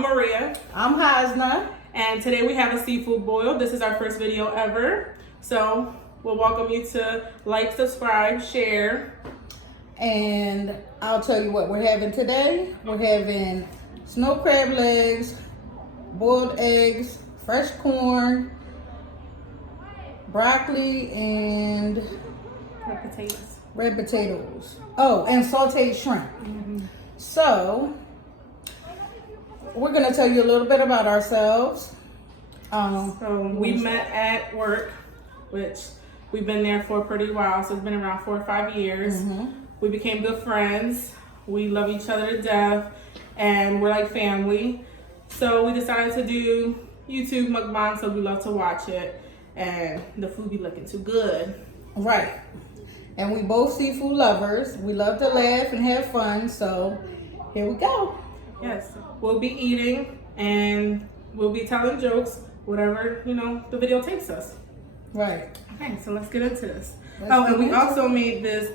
I'm Maria. I'm Hasna. And today we have a seafood boil. This is our first video ever. So we'll welcome you to like, subscribe, share. And I'll tell you what we're having today. We're having snow crab legs, boiled eggs, fresh corn, broccoli, and red potatoes. Oh, and sauteed shrimp. So we're gonna tell you a little bit about ourselves. So we met at work, which we've been there for a pretty while. So it's been around 4 or 5 years. We became good friends. We love each other to death, and we're like family. So we decided to do YouTube mukbang. So we love to watch it, and the food be looking too good. Right. And we both seafood lovers. We love to laugh and have fun. So here we go. Yes, we'll be eating and we'll be telling jokes, whatever, the video takes us. Right. Okay, so let's get into this. And we also made this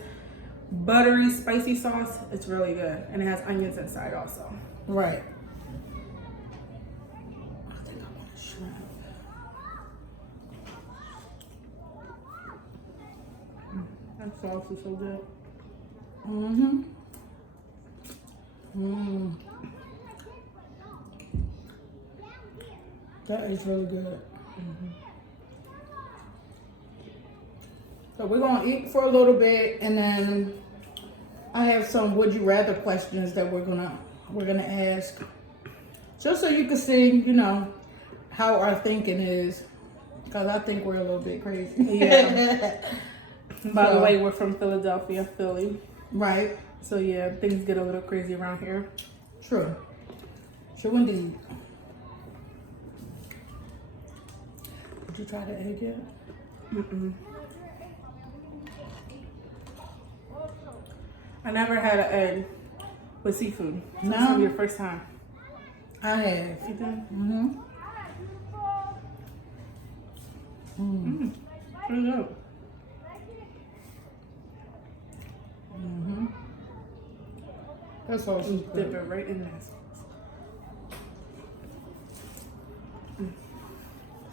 buttery spicy sauce. It's really good. And it has onions inside also. Right. I think I want a shrimp. That sauce is so good. That is really good. So we're gonna eat for a little bit, and then I have some would you rather questions that we're gonna ask, just so you can see, how our thinking is, because I think we're a little bit crazy. Yeah. By the way, we're from Philadelphia, Philly. Right. So yeah, things get a little crazy around here. True. True indeed. Did you try the egg yet? I never had an egg with seafood. So No. This will be your first time. I have. You did? Pretty good. That's all she's Dip it right in there.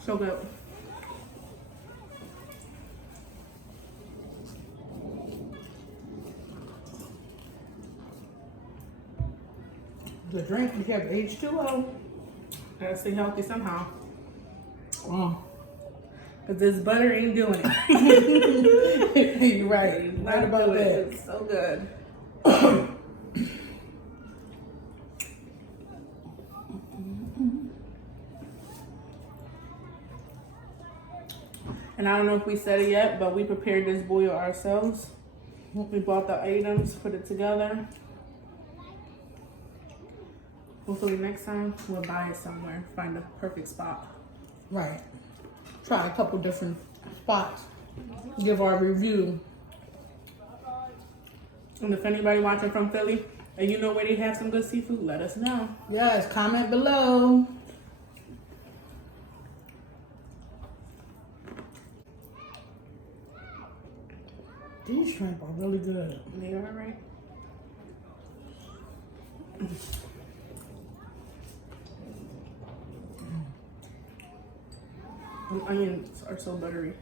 So good. The drink, you have H2O. Gotta stay healthy somehow. Oh. Cause this butter ain't doing it. You're right. Right about that. It's so good. And I don't know if we said it yet, but we prepared this boil ourselves. We bought the items, put it together. Hopefully next time we'll buy it somewhere, find the perfect spot. Right. Try a couple different spots. Give our review. And if anybody watching from Philly and you know where they have some good seafood, let us know. Yes, comment below. These shrimp are really good. They are, right? The onions are so buttery.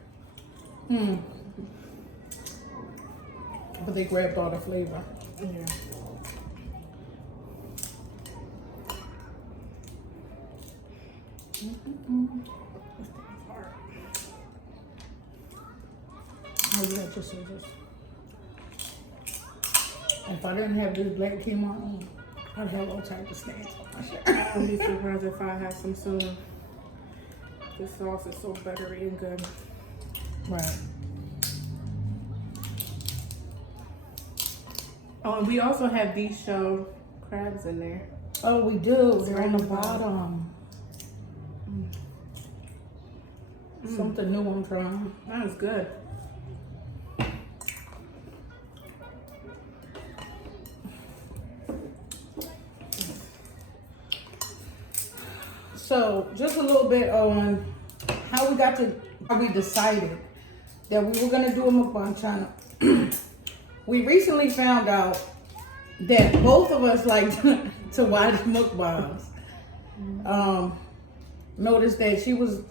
But they grabbed all the flavor. Yeah. Oh, yeah, just. If I didn't have this black quinoa, I'd have all types of snacks on my shirt. I'll be surprised if I have some soon. This sauce is so buttery and good. Right. Oh, and we also have these shelled crabs in there. Oh, we do. They're on the bottom. Something new I'm trying. That is good. So, just a little bit on how we decided that we were gonna do a mukbang channel. We recently found out that both of us like to watch mukbangs. Noticed that she was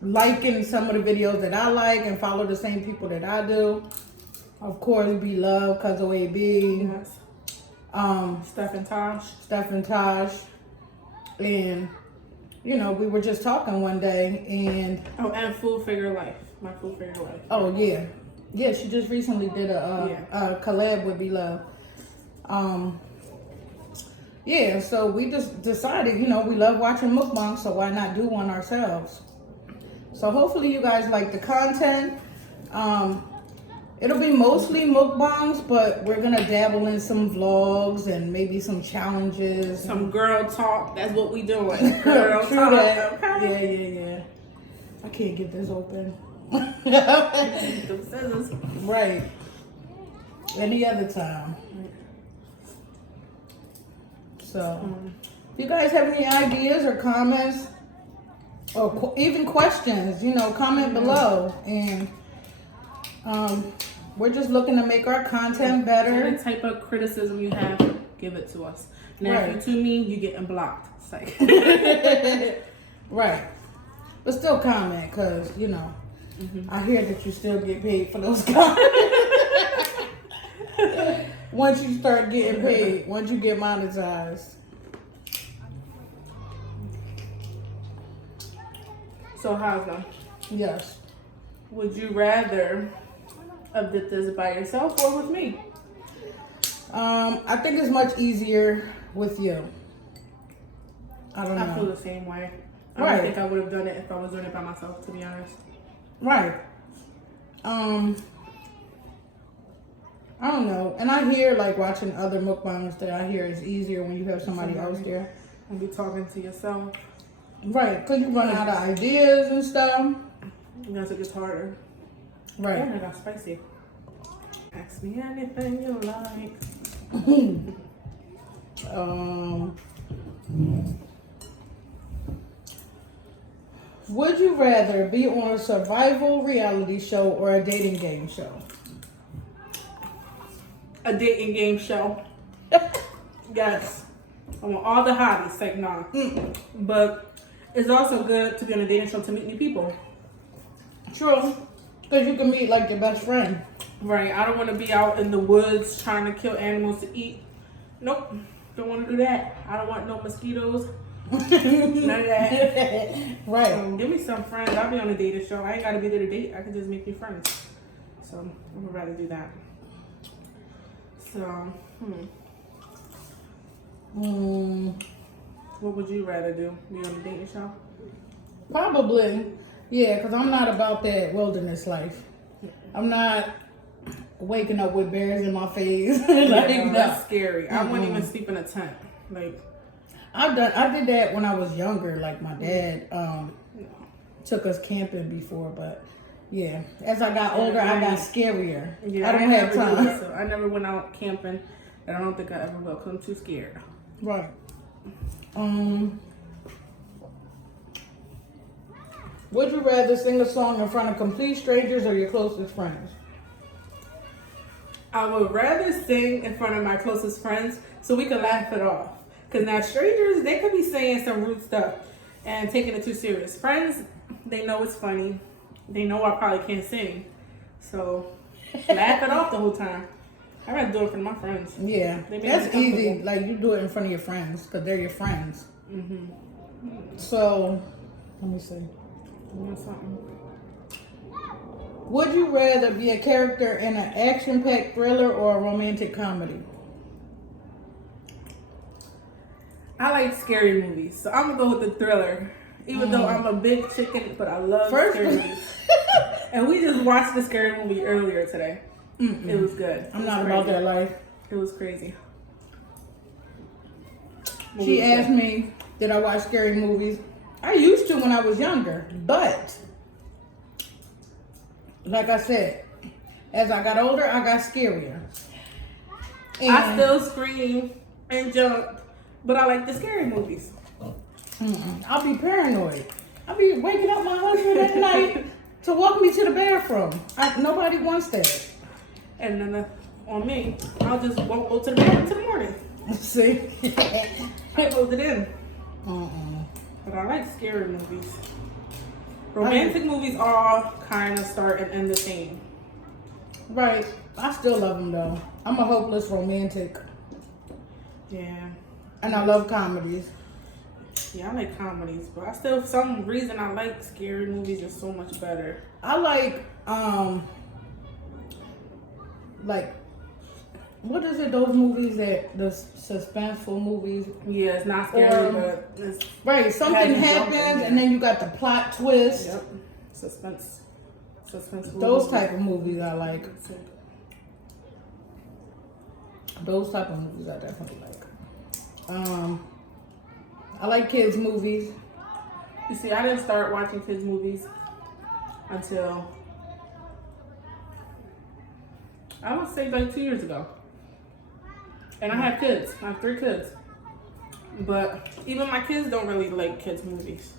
liking some of the videos that I like and follow the same people that I do. Of course, Be Love, Cuz OAB. Yes. Steph and Tosh. And, you know, we were just talking one day and... Oh, and Full Figure Life. My Full Figure Life. Oh, yeah. Yeah, she just recently did a collab with Be Love. Yeah, so we just decided, you know, we love watching mukbangs, so why not do one ourselves? So hopefully you guys like the content. It'll be mostly mukbangs, but we're gonna dabble in some vlogs and maybe some challenges. Some girl talk. That's what we doing. Girl True talk. that. Okay. Yeah. I can't get this open. The scissors. Right. Any other time. So, if you guys have any ideas or comments or even questions, you know, comment below. And we're just looking to make our content better. Any type of criticism you have, give it to us. Now, if you're too mean, you getting blocked. It's like right. But still comment, because, you know, I hear that you still get paid for those comments. Once you start getting paid, once you get monetized. So, Hasna, Yes. would you rather did this by yourself or with me? I think it's much easier with you. I don't know. I feel the same way. I Right. don't think I would have done it if I was doing it by myself, to be honest. Right. I don't know. And I hear, like, watching other mukbangs that I hear is easier when you have somebody else there. And be talking to yourself. Right. Because you run out of ideas and stuff. Because it gets harder. Right. And it got spicy. Ask me anything you like. Would you rather be on a survival reality show or a dating game show? A dating game show. Yes. I want all the hobbies. Like, nah. But it's also good to be on a dating show to meet new people. True. Because you can meet, like, your best friend. Right. I don't want to be out in the woods trying to kill animals to eat. Nope. Don't want to do that. I don't want no mosquitoes. None of that. Right. Give me some friends. I'll be on a dating show. I ain't got to be there to date. I can just make new friends. So I would rather do that. So, what would you rather do? Be on a dating show? Probably. Yeah, because I'm not about that wilderness life. I'm not waking up with bears in my face. That's scary. I wouldn't even sleep in a tent. Like, I did that when I was younger. Like, my dad took us camping before, but yeah, as I got older, I got scarier. Yeah, I don't have time. So I never went out camping, and I don't think I ever will because I'm too scared. Right. Would you rather sing a song in front of complete strangers or your closest friends? I would rather sing in front of my closest friends so we can laugh it off. Because now strangers, they could be saying some rude stuff and taking it too serious. Friends, they know it's funny. They know I probably can't sing. So laugh it off the whole time. I'd rather do it in front of my friends. Yeah, that's easy. Like, you do it in front of your friends because they're your friends. So, let me see. Would you rather be a character in an action-packed thriller or a romantic comedy? I like scary movies, so I'm gonna go with the thriller. Even though I'm a big chicken, but I love scary movies. And we just watched the scary movie earlier today. It was good. I'm not about that life. It was crazy. She asked me, did I watch scary movies? I used to when I was younger, but like I said, as I got older, I got scarier. And I still scream and jump, but I like the scary movies. I'll be paranoid. I'll be waking up my husband at night to walk me to the bathroom. Nobody wants that. And then on me, I'll just won't go to the bathroom until the morning. See? I hold it in. But I like scary movies. Romantic movies all kind of start and end the same. Right. I still love them though. I'm a hopeless romantic. Yeah. And I love comedies. Yeah, I like comedies, but I still, for some reason, I like scary movies just so much better. I like, what is it, those movies that, the suspenseful movies? Yeah, it's not scary, but it's... Right, something happens and then you got the plot twist. Yep. Suspense Those type of movies I like. Those type of movies I definitely like. I like kids movies. You see, I didn't start watching kids movies until I would say like 2 years ago. And I have kids. I have 3 kids. But even my kids don't really like kids movies.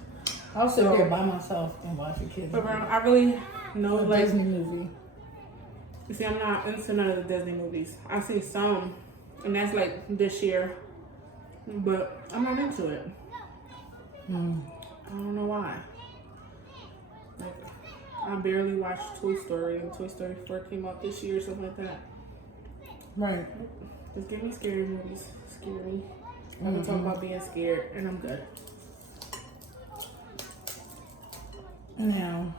I'll sit there by myself and watch a kids But movie. I really know A like Disney movie. you see, I'm not into none of the Disney movies. I've seen some, and that's like this year. But I'm not into it. I don't know why. Like, I barely watched Toy Story, and Toy Story 4 came out this year or something like that. Right. Just give me scary movies. Scare me. I'm gonna talk about being scared, and I'm good. Now,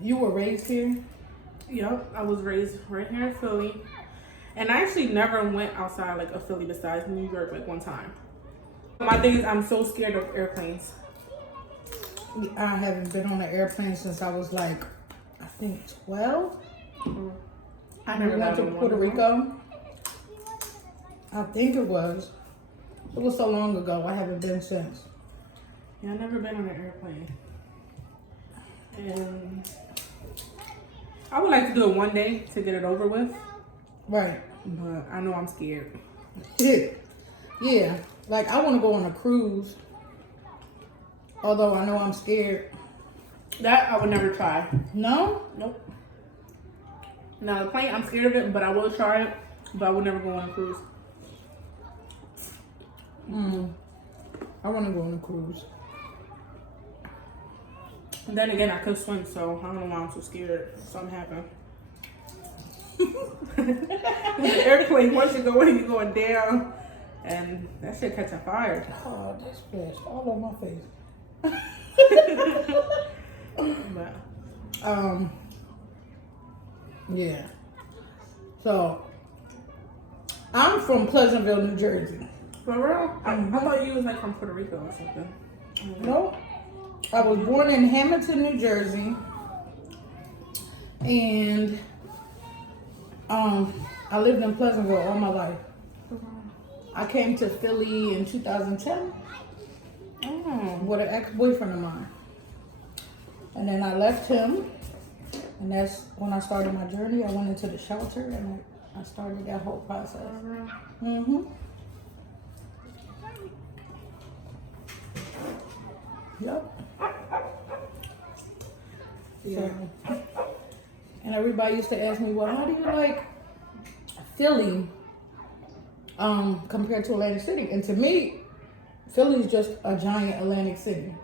you were raised here? Yep, I was raised right here in Philly. And I actually never went outside like of Philly besides New York like one time. My thing is I'm so scared of airplanes. I haven't been on an airplane since I was like, I think 12. I We never went to got on Puerto one. Rico. I think it was. It was so long ago. I haven't been since. Yeah, I've never been on an airplane. And I would like to do it one day to get it over with. Right. But I know I'm scared. Yeah. Like, I want to go on a cruise. Although I know I'm scared. That I would never try. No? Nope. Now the plane, I'm scared of it, but I will try it. But I would never go on a cruise. I want to go on a cruise. And then again, I could swim, so I don't know why I'm so scared. Something happened. The airplane, once you go in, you're going down, and that shit catch a fire. Oh, this flash all on my face. But Yeah. So, I'm from Pleasantville, New Jersey. for real, I thought you was like from Puerto Rico or something. Nope. I was born in Hamilton, New Jersey. And I lived in Pleasantville all my life. I came to Philly in 2010 with an ex-boyfriend of mine. And then I left him. And that's when I started my journey. I went into the shelter and I started that whole process. Yep. Yeah. So, and everybody used to ask me, well, how do you like Philly compared to Atlantic City? And to me, Philly's just a giant Atlantic City.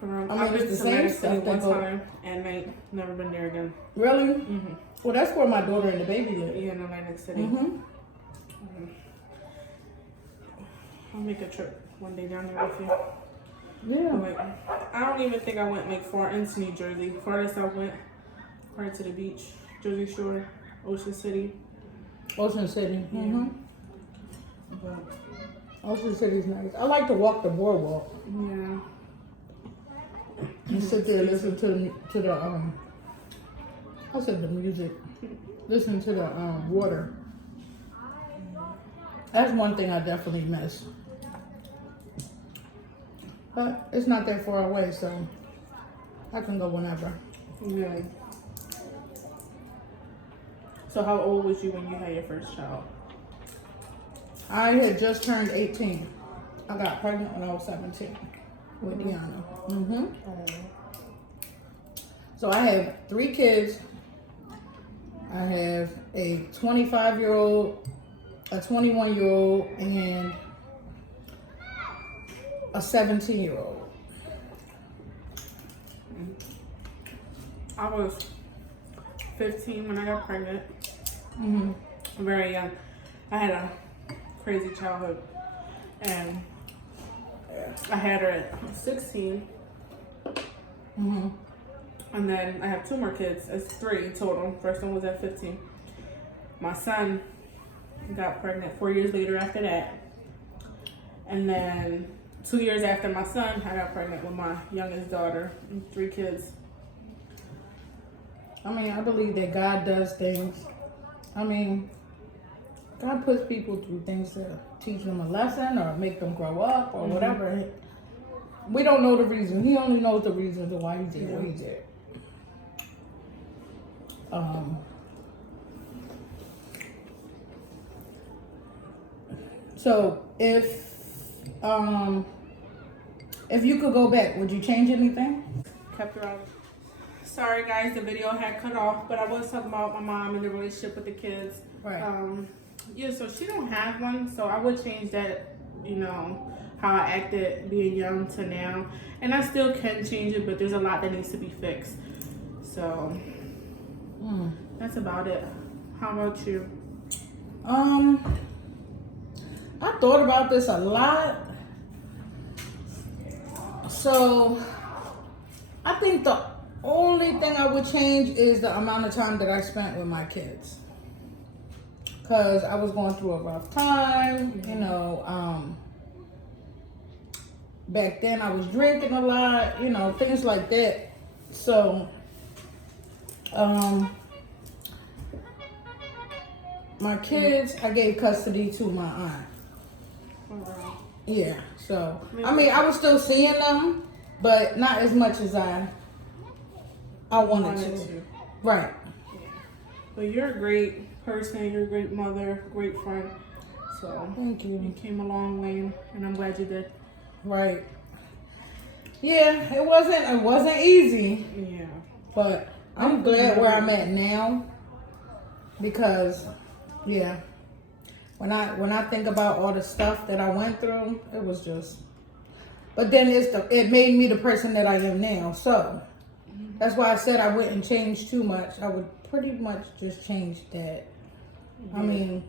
I've been it's the to same Atlantic City stuff one that go- time, and I ain't never been there again. Really? Well, that's where my daughter and the baby live. Yeah, in Atlantic City. I'll make a trip one day down there with you. Yeah. Like, I don't even think I went like far into New Jersey. Farthest I went, right to the beach, Jersey Shore, Ocean City. Ocean City. But Ocean City's nice. I like to walk the boardwalk yeah, and sit there and listen to the I said the music. Listen to the water. That's one thing I definitely miss. But it's not that far away, so I can go whenever. yeah. So how old was you when you had your first child? I had just turned 18. I got pregnant when I was 17 with Deanna. So I have 3 kids. I have a 25-year-old, a 21-year-old, and a 17-year-old. I was 15 when I got pregnant. Mm-hmm. Very young. I had a crazy childhood, and I had her at 16. Mm-hmm. And then I have 2 more kids. It's 3 total. First one was at 15. My son got pregnant 4 years later after that. And then 2 years after my son, I got pregnant with my youngest daughter and 3 kids. I mean, I believe that God does things. I mean, God puts people through things to teach them a lesson or make them grow up or whatever. We don't know the reason. He only knows the reasons of why he did what he did. So if you could go back, would you change anything? Kept her out. Sorry guys, the video had cut off, but I was talking about my mom and the relationship with the kids. Right. Yeah, so she don't have one, so I would change that, you know, how I acted being young to now. And I still can change it, but there's a lot that needs to be fixed. So that's about it. How about you? I thought about this a lot. So I think the only thing I would change is the amount of time that I spent with my kids. Because I was going through a rough time, you know. Back then I was drinking a lot, you know, things like that. So, my kids, I gave custody to my aunt. Yeah, so, I mean, I was still seeing them, but not as much as I wanted to. Right. But you're a great person, you're a great mother, great friend. So, thank you. You came a long way, and I'm glad you did. Right. Yeah, it wasn't easy. Yeah. But I'm glad where I'm at now because yeah. When I think about all the stuff that I went through, it was just but then it made me the person that I am now. So that's why I said I wouldn't change too much. I would pretty much just change that. I mean,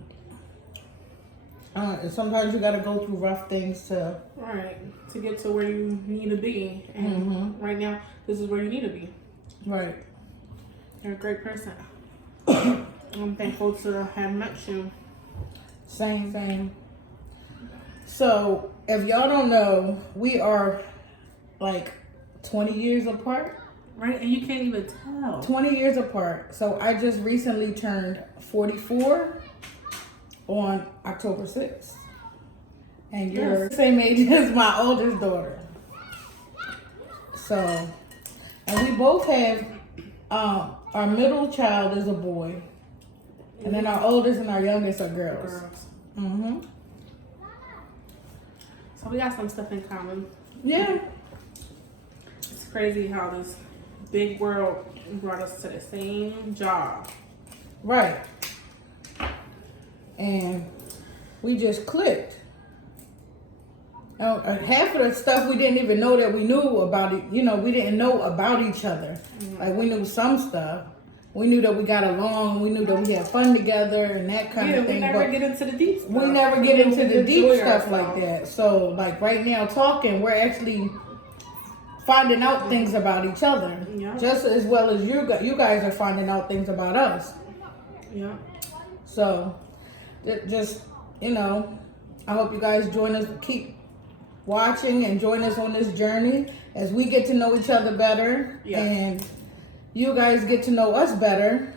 sometimes you got to go through rough things to get to where you need to be, and right now this is where you need to be. Right. You're a great person. I'm thankful to have met you. Same. So if y'all don't know, we are like 20 years apart. Right, and you can't even tell. 20 years apart. So I just recently turned 44 on October 6th. And you're the same age as my oldest daughter. So, and we both have, our middle child is a boy. And then our oldest and our youngest are girls. Mm-hmm. So we got some stuff in common. Yeah. It's crazy how this big world brought us to the same job. Right. And we just clicked. Half of the stuff we didn't even know that we knew about it. You know, we didn't know about each other. Like we knew some stuff. We knew that we got along. We knew that we had fun together and that kind of thing. We never get into the deep stuff. We never get into the deep stuff like that. So, like right now, talking, we're actually finding out things about each other, just as well as you guys are finding out things about us. Yeah. So, just you know, I hope you guys join us. Keep watching and join us on this journey as we get to know each other better, and you guys get to know us better,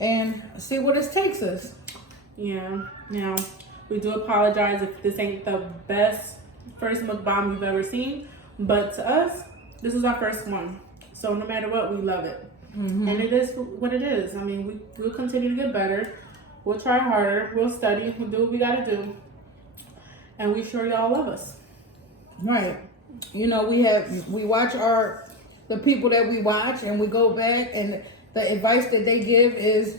and see where this takes us. Yeah. Now, we do apologize if this ain't the best first mukbang you've ever seen, but to us, this is our first one. So no matter what, we love it. And it is what it is. I mean, we'll continue to get better. We'll try harder. We'll study. We'll do what we got to do. And we sure y'all love us. Right. You know, we watch the people that we watch, and we go back, and the advice that they give is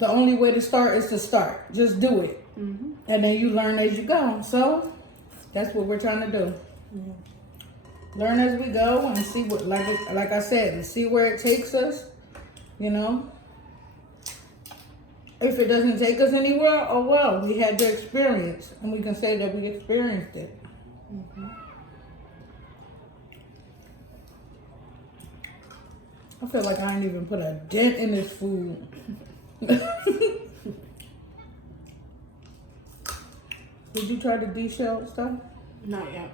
the only way to start is to start. Just do it. And then you learn as you go. So That's what we're trying to do. Learn as we go and see what, like I said, see where it takes us. You know, if it doesn't take us anywhere, oh well, we had the experience, and we can say that we experienced it. I feel like I ain't even put a dent in this food. Did you try the deshell stuff? Not yet.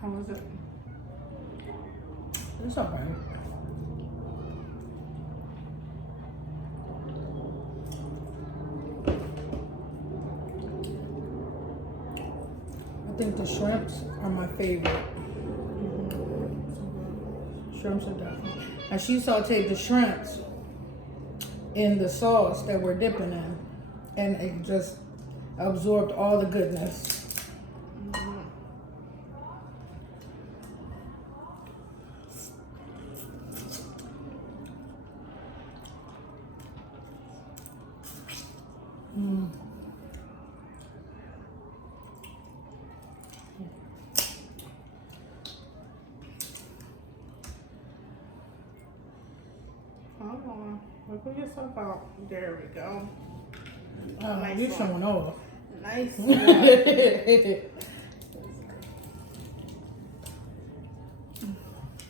How was it? It's alright. I think the shrimps are my favorite. Shrimps are definitely. And she sauteed the shrimps in the sauce that we're dipping in, and it just absorbed all the goodness. Hold on. Look yourself out. There we go. Nice. You're showing off. Nice.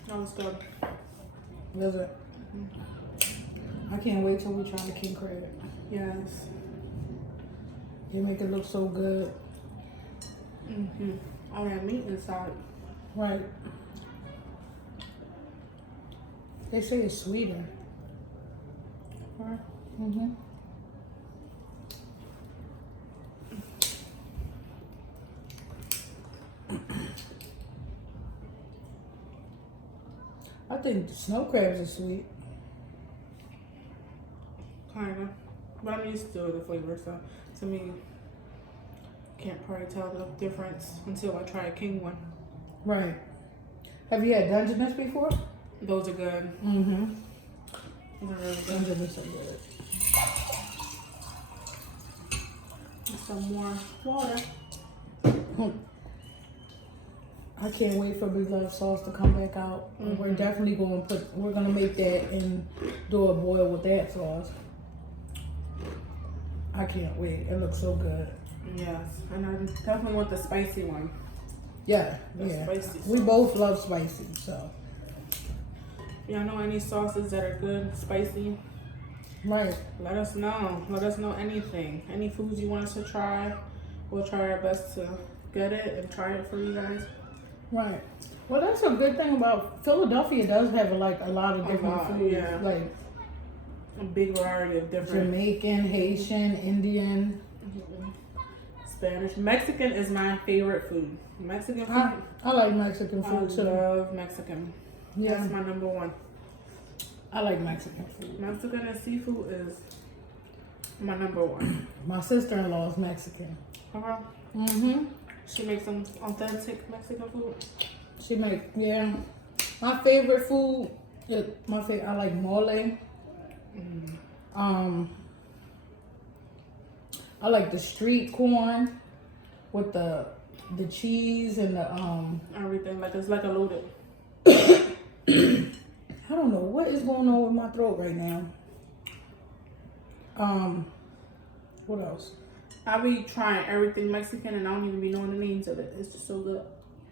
That was good. Was it? I can't wait till we try the king crab. Yes. You make it look so good. All that meat inside. Right. They say it's sweeter. Right. I think the snow crabs are sweet. Kinda. But I'm used to the flavor, so to me, can't probably tell the difference until I try a king one. Right. Have you had Dungeness before? Those are good. Those are really good. Dungeness are good. Some more water. I can't wait for Big Love sauce to come back out. We're definitely we're gonna make that and do a boil with that sauce. I can't wait. It looks so good. Yes, and I definitely want the spicy one. Yeah, The spicy We sauce. both love spicy, so. Y'all know any sauces that are good, spicy? Right. Let us know. Let us know anything. Any foods you want us to try. We'll try our best to get it and try it for you guys. Right. Well, that's a good thing about Philadelphia. Does have a lot of different foods, yeah. like A big variety of different. Jamaican, Haitian, Indian. Spanish. Mexican is my favorite food. Mexican food. I like Mexican I food too. love Mexican. Yeah, That's my number one. I like Mexican food. Mexican and seafood is my number one. My sister-in-law is Mexican. Okay. She makes some authentic Mexican food. She my favorite food. I like mole. I like the street corn with the cheese and the Everything like it's like a loaded. I don't know what is going on with my throat right now. What else? I be trying everything Mexican and I don't even be knowing the names of it. It's just so good.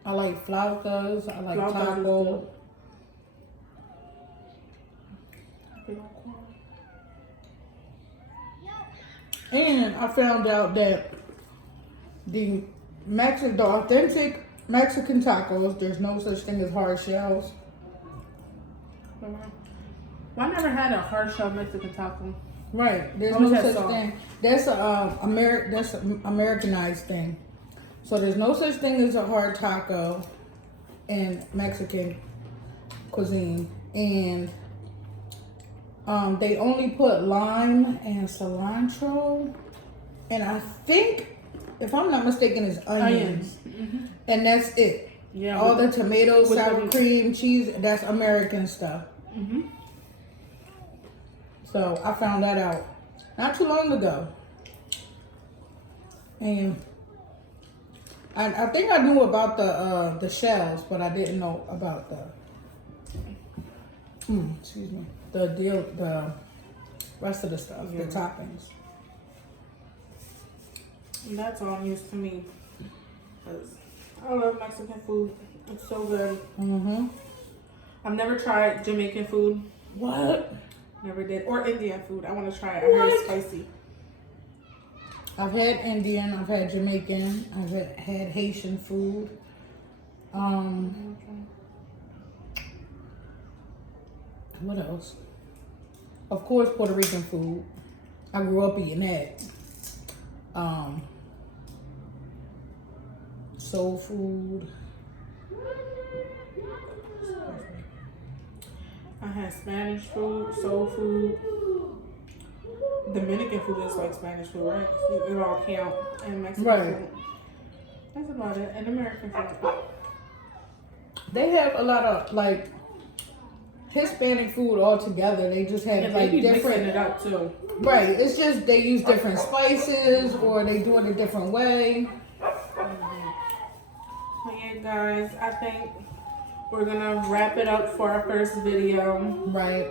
I like flautas. I like Flautas is taco. Big old corn. And I found out that the authentic Mexican tacos, there's no such thing as hard shells. Well, I never had a hard shell Mexican taco. Right. There's Always no had such sauce. thing. That's an Americanized thing. So there's no such thing as a hard taco in Mexican cuisine. And they only put lime and cilantro. And I think, if I'm not mistaken, it's onions. And that's it. Yeah. All the tomatoes, with sour the- cream, cheese, that's American stuff. So I found that out. not too long ago. And I think I knew about the shells, but I didn't know about the excuse me, the rest of the stuff, the toppings. And that's all news to me, because I love Mexican food. It's so good. I've never tried Jamaican food. What? Never did. Or Indian food. I want to try it. I heard it's spicy. I've had Indian, I've had Jamaican, I've had Haitian food. What else? Of course, Puerto Rican food. I grew up eating that. Soul food. I had Spanish food, soul food. Dominican food is like Spanish food, right? It all count. And Mexican food. That's about it. And American food. They have a lot of like Hispanic food all together. They just have like different. Mixing it up too. Right. It's just they use different spices or they do it a different way. Well, yeah, guys, I think we're gonna wrap it up for our first video. Right.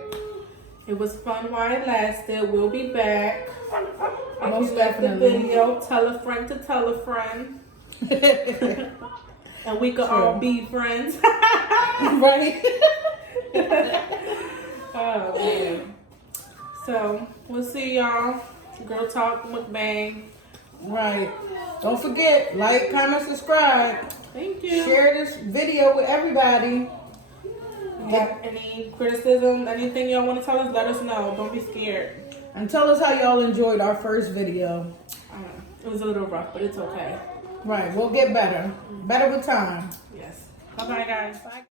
It was fun while it lasted. We'll be back. Most if you like the definitely. video, tell a friend to tell a friend. And we could all be friends. Right. Oh, man. So, we'll see y'all. Girl Talk Mukbang. Right. Don't forget, like, comment, subscribe. Thank you. Share this video with everybody. Have any criticism, anything y'all want to tell us, let us know. Don't be scared. And tell us how y'all enjoyed our first video. It was a little rough, but it's okay. Right, we'll get better. Better with time. Yes. Bye-bye, guys. Bye.